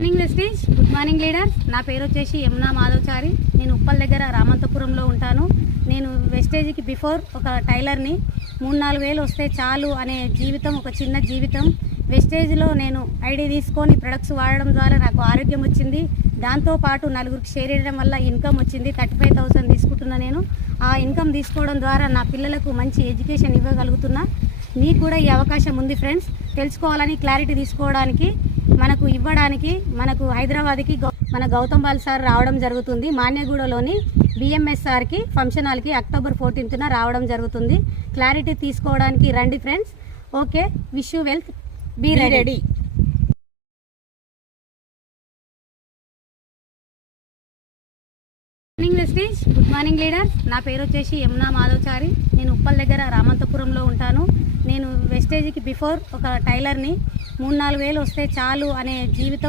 Morning వెస్టీజ్, good morning leaders. నా పేరు వచ్చేసి యమునా మాధవచారి. నేను ఉప్పల్ దగ్గర రామంతపురంలో ఉంటాను. నేను వెస్టేజ్కి బిఫోర్ ఒక టైలర్ని. 3-4 వేలు వస్తే చాలు అనే జీవితం, ఒక చిన్న జీవితం. వెస్టేజ్లో నేను ఐడి తీసుకొని ప్రొడక్ట్స్ వాడడం ద్వారా నాకు ఆరోగ్యం వచ్చింది. దాంతోపాటు నలుగురికి షేర్ చేయడం వల్ల ఇన్కమ్ వచ్చింది. 35,000 తీసుకుంటున్నా నేను. ఆ ఇన్కమ్ తీసుకోవడం ద్వారా నా పిల్లలకు మంచి ఎడ్యుకేషన్ ఇవ్వగలుగుతున్నా. మీకు కూడా ఈ అవకాశం ఉంది ఫ్రెండ్స్. తెలుసుకోవాలని, క్లారిటీ తీసుకోవడానికి, మనకు ఇవ్వడానికి మనకు హైదరాబాద్కి మన గౌతమ్ బాల్ సార్ రావడం జరుగుతుంది. మాన్యగూడలోని BMSRకి ఫంక్షన్ హాల్కి అక్టోబర్ 14న రావడం జరుగుతుంది. క్లారిటీ తీసుకోవడానికి రండి friends. Okay, wish you wealth, be ready. Morning వెస్టీజ్, గుడ్ మార్నింగ్ లీడర్స్. నా పేరు వచ్చేసి యమునా మాధవచారి. నేను ఉప్పల్ దగ్గర రామంతపురంలో ఉంటాను. నేను వెస్టేజ్కి బిఫోర్ ఒక టైలర్ని. 3-4 వేలు వస్తే చాలు అనే జీవితం